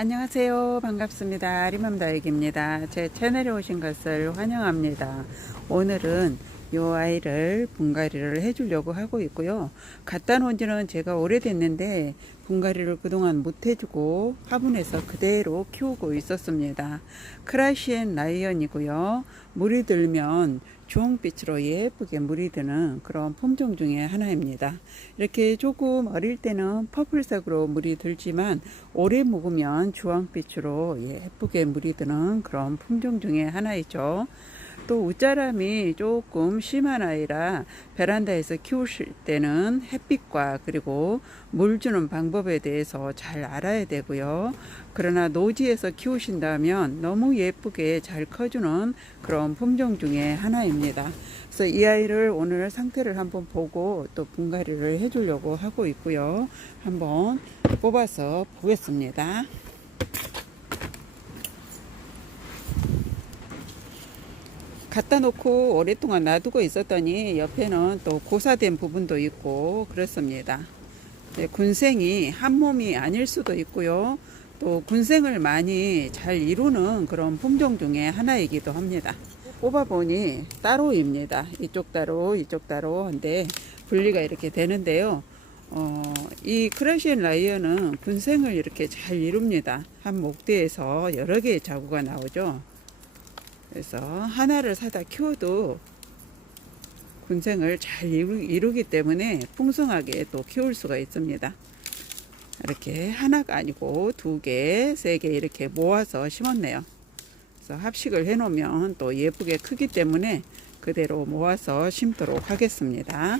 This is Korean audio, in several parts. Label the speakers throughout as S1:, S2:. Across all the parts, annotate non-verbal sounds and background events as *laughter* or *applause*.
S1: 안녕하세요. 반갑습니다. 리맘다육입니다. 제 채널에 오신 것을 환영합니다. 오늘은 요 아이를 분갈이를 해주려고 하고 있고요. 갖다 놓은 지는 제가 오래됐는데 분갈이를 그동안 못 해주고 화분에서 그대로 키우고 있었습니다. 크라시엔 라이언이고요. 물이 들면 주홍빛으로 예쁘게 물이 드는 그런 품종 중에 하나입니다. 이렇게 조금 어릴 때는 퍼플색으로 물이 들지만 오래 묵으면 주황빛으로 예쁘게 물이 드는 그런 품종 중에 하나이죠. 또 웃자람이 조금 심한 아이라 베란다에서 키우실 때는 햇빛과 그리고 물 주는 방법에 대해서 잘 알아야 되고요. 그러나 노지에서 키우신다면 너무 예쁘게 잘 커주는 그런 품종 중에 하나입니다. 그래서 이 아이를 오늘 상태를 한번 보고 또 분갈이를 해주려고 하고 있고요. 한번 뽑아서 보겠습니다. 갖다 놓고 오랫동안 놔두고 있었더니 옆에는 또 고사된 부분도 있고 그렇습니다. 네, 군생이 한 몸이 아닐 수도 있고요. 또 군생을 많이 잘 이루는 그런 품종 중에 하나이기도 합니다. 뽑아보니 따로입니다. 이쪽 따로, 이쪽 따로 한데 분리가 이렇게 되는데요. 어, 이 크러시엔 라이언은 군생을 이렇게 잘 이룹니다. 한 목대에서 여러 개의 자구가 나오죠. 그래서 하나를 사다 키워도 군생을 잘 이루, 기 때문에 풍성하게 또 키울 수가 있습니다. 이렇게 하나가 아니고 두 개, 세 개 이렇게 모아서 심었네요. 그래서 합식을 해 놓으면 또 예쁘게 크기 때문에 그대로 모아서 심도록 하겠습니다.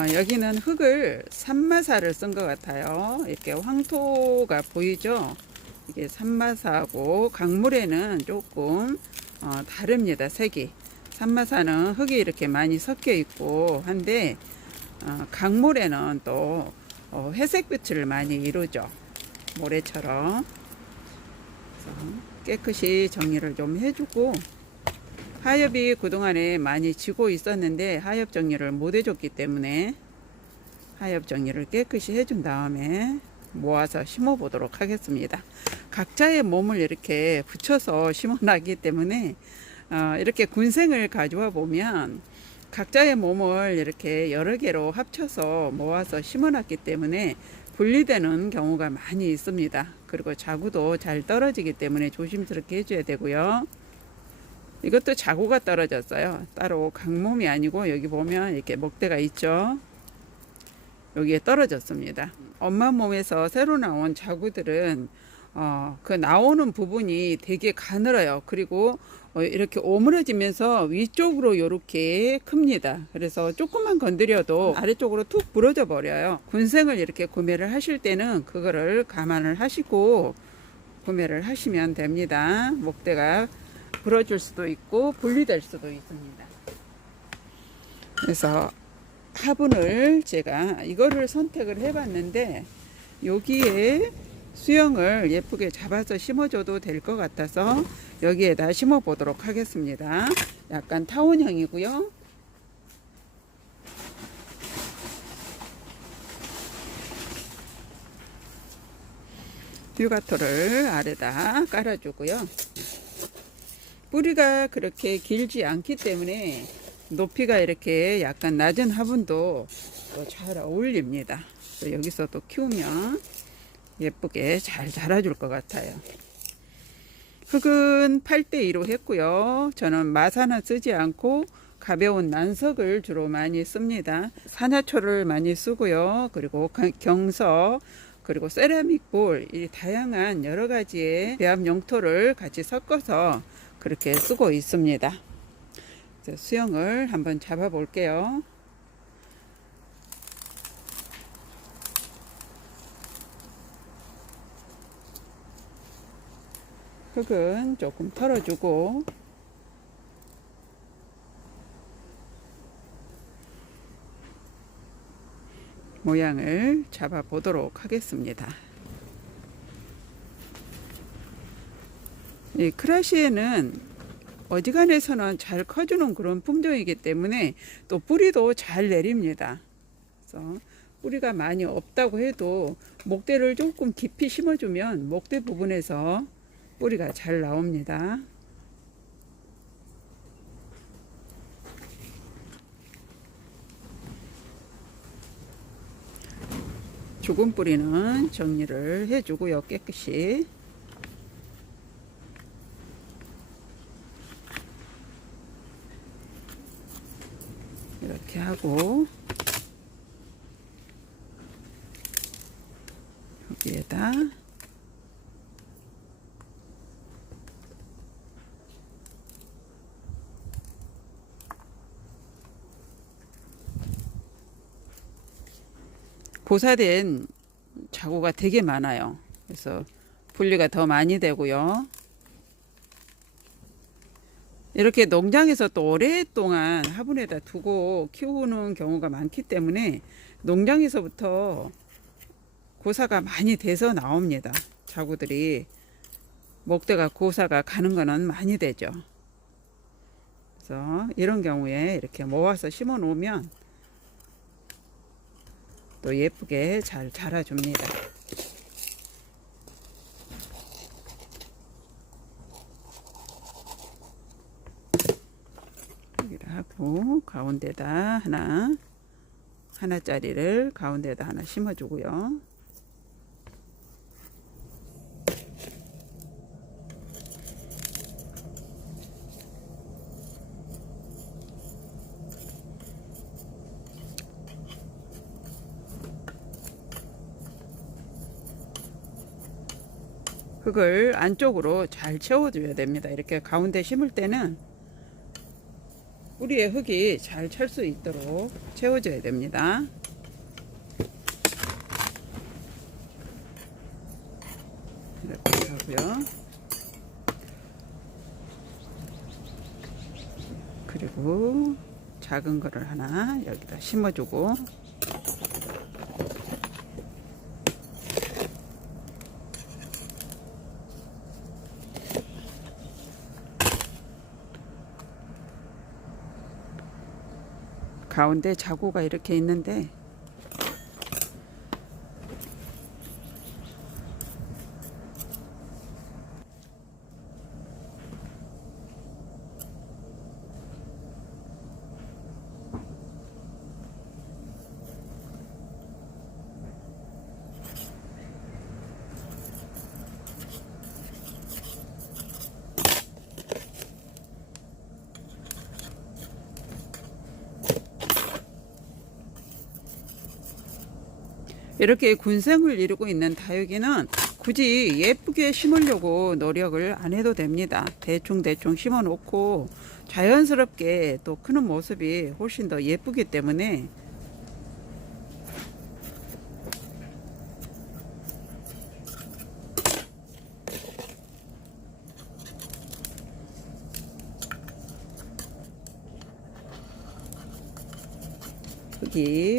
S1: 어, 여기는 흙을 산마사를 쓴 것 같아요. 이렇게 황토가 보이죠? 이게 산마사하고 강물에는 조금 어, 다릅니다. 색이. 산마사는 흙이 이렇게 많이 섞여 있고 한데 어, 강물에는 또 어, 회색빛을 많이 이루죠. 모래처럼. 깨끗이 정리를 좀 해주고 하엽이 그동안에 많이 지고 있었는데 하엽 정리를 못 해줬기 때문에 하엽 정리를 깨끗이 해준 다음에 모아서 심어 보도록 하겠습니다. 각자의 몸을 이렇게 붙여서 심어 놨기 때문에 어, 이렇게 군생을 가져와 보면 각자의 몸을 이렇게 여러 개로 합쳐서 모아서 심어 놨기 때문에 분리되는 경우가 많이 있습니다. 그리고 자구도 잘 떨어지기 때문에 조심스럽게 해줘야 되고요. 이것도 자구가 떨어졌어요. 따로 강몸이 아니고 여기 보면 이렇게 먹대가 있죠. 여기에 떨어졌습니다. 엄마 몸에서 새로 나온 자구들은 어, 그 나오는 부분이 되게 가늘어요. 그리고 어, 이렇게 오므려지면서 위쪽으로 이렇게 큽니다. 그래서 조금만 건드려도 아래쪽으로 툭 부러져 버려요. 군생을 이렇게 구매를 하실 때는 그거를 감안을 하시고 구매를 하시면 됩니다. 목대가 부러질 수도 있고 분리될 수도 있습니다. 그래서 화분을 제가 이거를 선택을 해봤는데 여기에 수영을 예쁘게 잡아서 심어줘도 될 것 같아서 여기에다 심어 보도록 하겠습니다. 약간 타원형이고요. 뷰가토를 아래다 깔아주고요. 뿌리가 그렇게 길지 않기 때문에 높이가 이렇게 약간 낮은 화분도 잘 어울립니다. 여기서 또 키우면 예쁘게 잘 자라줄 것 같아요. 흙은 8대2로 했고요. 저는 마사는 쓰지 않고 가벼운 난석을 주로 많이 씁니다. 산야초를 많이 쓰고요. 그리고 경석, 그리고 세라믹 볼, 이 다양한 여러 가지의 배합 용토를 같이 섞어서 그렇게 쓰고 있습니다. 수영을 한번 잡아 볼게요. 흙은 조금 털어주고 모양을 잡아 보도록 하겠습니다. 이 크라시에는 어지간해서는 잘 커주는 그런 품종이기 때문에 또 뿌리도 잘 내립니다. 그래서 뿌리가 많이 없다고 해도 목대를 조금 깊이 심어주면 목대 부분에서 뿌리가 잘 나옵니다. 죽은 뿌리는 정리를 해주고요 깨끗이 이렇게 하고 여기에다 고사된 자구가 되게 많아요. 그래서 분리가 더 많이 되고요. 이렇게 농장에서 또 오랫동안 화분에다 두고 키우는 경우가 많기 때문에 농장에서부터 고사가 많이 돼서 나옵니다. 자구들이 목대가 고사가 가는 거는 많이 되죠. 그래서 이런 경우에 이렇게 모아서 심어 놓으면 또 예쁘게 잘 자라줍니다. 여기를 하고 가운데다 하나 하나짜리를 가운데다 하나 심어주고요. 흙을 안쪽으로 잘 채워줘야 됩니다. 이렇게 가운데 심을 때는 뿌리에 흙이 잘 찰 수 있도록 채워줘야 됩니다. 이렇게 하고요. 그리고 작은 거를 하나 여기다 심어주고 가운데 자구가 이렇게 있는데 이렇게 군생을 이루고 있는 다육이는 굳이 예쁘게 심으려고 노력을 안 해도 됩니다. 대충 대충 심어 놓고 자연스럽게 또 크는 모습이 훨씬 더 예쁘기 때문에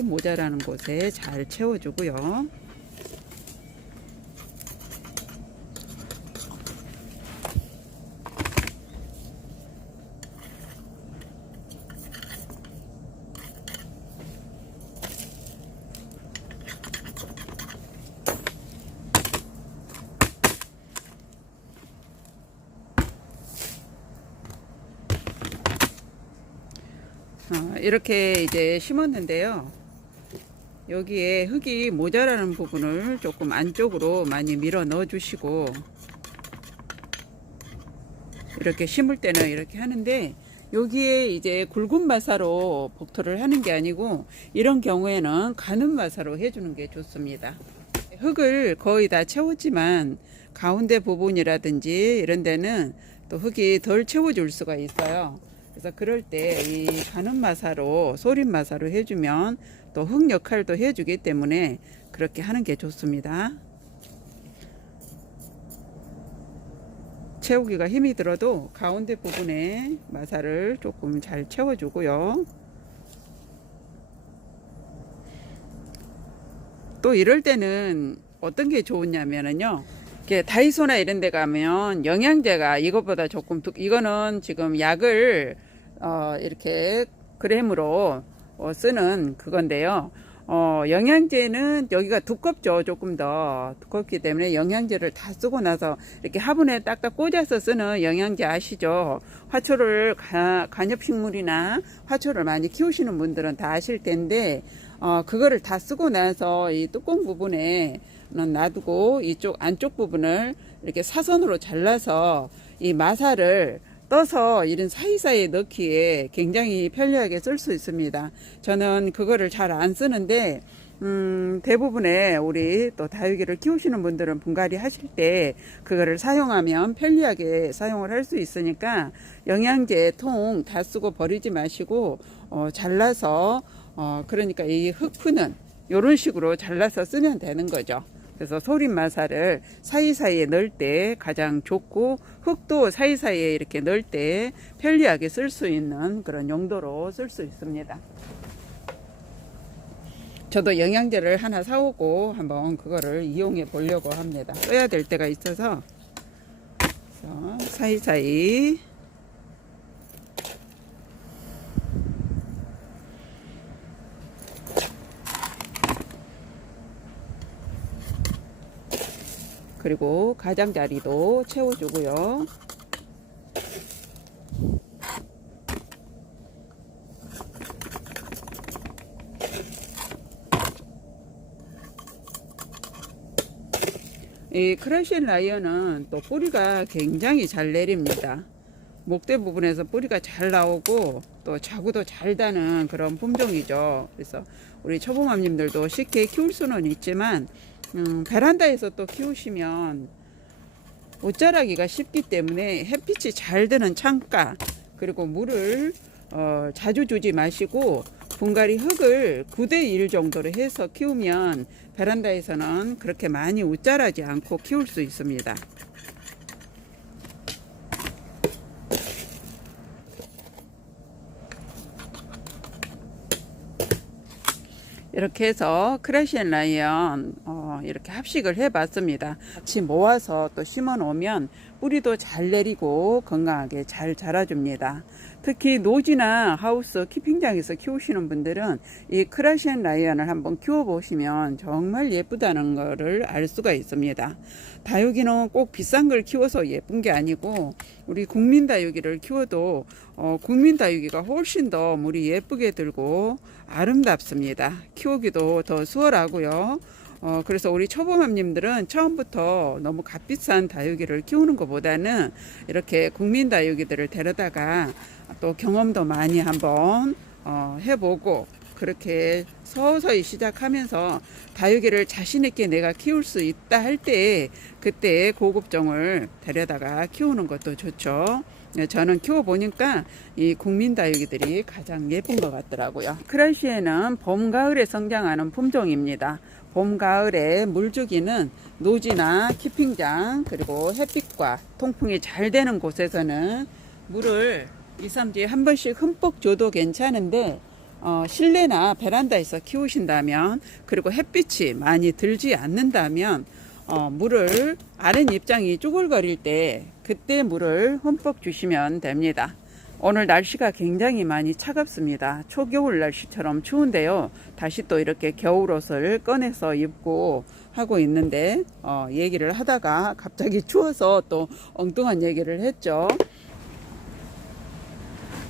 S1: 모자라는 곳에 잘 채워주고요. 어, 이렇게 이제 심었는데요. 여기에 흙이 모자라는 부분을 조금 안쪽으로 많이 밀어 넣어 주시고 이렇게 심을 때는 이렇게 하는데 여기에 이제 굵은 마사로 복토를 하는 게 아니고 이런 경우에는 가는 마사로 해주는 게 좋습니다. 흙을 거의 다 채웠지만 가운데 부분이라든지 이런 데는 또 흙이 덜 채워줄 수가 있어요. 그래서 그럴 때 이 가는 마사로 소림 마사로 해주면 또 흙 역할도 해주기 때문에 그렇게 하는 게 좋습니다. 채우기가 힘이 들어도 가운데 부분에 마사를 조금 잘 채워주고요. 또 이럴 때는 어떤 게 좋으냐면요. 이렇게 다이소나 이런 데 가면 영양제가 이것보다 조금 두, 이거는 지금 약을 어, 이렇게 그램으로 어, 쓰는 그건데요. 어, 영양제는 여기가 두껍죠. 조금 더 두껍기 때문에 영양제를 다 쓰고 나서 이렇게 화분에 딱딱 꽂아서 쓰는 영양제 아시죠? 화초를 가, 관엽식물이나 화초를 많이 키우시는 분들은 다 아실 텐데 어, 그거를 다 쓰고 나서 이 뚜껑 부분에 놔두고 이쪽 안쪽 부분을 이렇게 사선으로 잘라서 이 마사를 떠서 이런 사이사이에 넣기에 굉장히 편리하게 쓸 수 있습니다. 저는 그거를 잘 안 쓰는데 음, 대부분의 우리 또 다육이를 키우시는 분들은 분갈이 하실 때 그거를 사용하면 편리하게 사용을 할 수 있으니까 영양제 통 다 쓰고 버리지 마시고 어, 잘라서 어, 그러니까 이 흙푸는 이런 식으로 잘라서 쓰면 되는 거죠. 그래서 소림 마사를 사이사이에 넣을 때 가장 좋고 흙도 사이사이에 이렇게 넣을 때 편리하게 쓸 수 있는 그런 용도로 쓸 수 있습니다. 저도 영양제를 하나 사오고 한번 그거를 이용해 보려고 합니다. 써야 될 때가 있어서 사이사이 그리고 가장자리도 채워주고요. 이 크러쉬 라이언은 또 뿌리가 굉장히 잘 내립니다. 목대 부분에서 뿌리가 잘 나오고 또 자구도 잘 다는 그런 품종이죠. 그래서 우리 초보맘님들도 쉽게 키울 수는 있지만 음, 베란다에서 또 키우시면 옷자라기가 쉽기 때문에 햇빛이 잘 드는 창가 그리고 물을 어, 자주 주지 마시고 분갈이 흙을 9대1 정도로 해서 키우면 베란다에서는 그렇게 많이 웃자라지 않고 키울 수 있습니다. 이렇게 해서 크래시앤 라이언 어, 이렇게 합식을 해 봤습니다. 같이 모아서 또 심어 놓으면 뿌리도 잘 내리고 건강하게 잘 자라줍니다. 특히 노지나 하우스 키핑장에서 키우시는 분들은 이 크라시안 라이언을 한번 키워보시면 정말 예쁘다는 것을 알 수가 있습니다. 다육이는 꼭 비싼 걸 키워서 예쁜 게 아니고 우리 국민 다육이를 키워도 어, 국민 다육이가 훨씬 더 물이 예쁘게 들고 아름답습니다. 키우기도 더 수월하고요. 어, 그래서 우리 초보맘님들은 처음부터 너무 값비싼 다육이를 키우는 것보다는 이렇게 국민 다육이들을 데려다가 또 경험도 많이 한번 어, 해보고 그렇게 서서히 시작하면서 다육이를 자신있게 내가 키울 수 있다 할 때 그때 고급종을 데려다가 키우는 것도 좋죠. 네, 저는 키워보니까 이 국민 다육이들이 가장 예쁜 것 같더라고요. 크라시에는 봄, 가을에 성장하는 품종입니다. 봄, 가을에 물 주기는 노지나 키핑장 그리고 햇빛과 통풍이 잘 되는 곳에서는 물을 2, 3주에 한 번씩 흠뻑 줘도 괜찮은데 어, 실내나 베란다에서 키우신다면 그리고 햇빛이 많이 들지 않는다면 어, 물을 아랫 입장이 쭈글거릴 때 그때 물을 흠뻑 주시면 됩니다. 오늘 날씨가 굉장히 많이 차갑습니다. 초겨울 날씨처럼 추운데요. 다시 또 이렇게 겨울옷을 꺼내서 입고 하고 있는데 어, 얘기를 하다가 갑자기 *laughs* 추워서 또 엉뚱한 얘기를 했죠.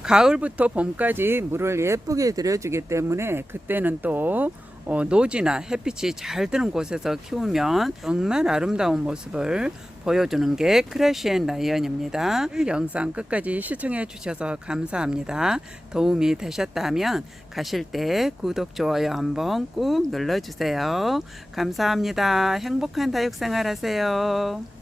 S1: 가을부터 봄까지 물을 예쁘게 들여주기 때문에 그때는 또 어, 노지나 햇빛이 잘 드는 곳에서 키우면 정말 아름다운 모습을 보여주는 게 크래쉬 앤 라이언입니다. 영상 끝까지 시청해 주셔서 감사합니다. 도움이 되셨다면 가실 때 구독, 좋아요 한번 꾹 눌러주세요. 감사합니다. 행복한 다육생활 하세요.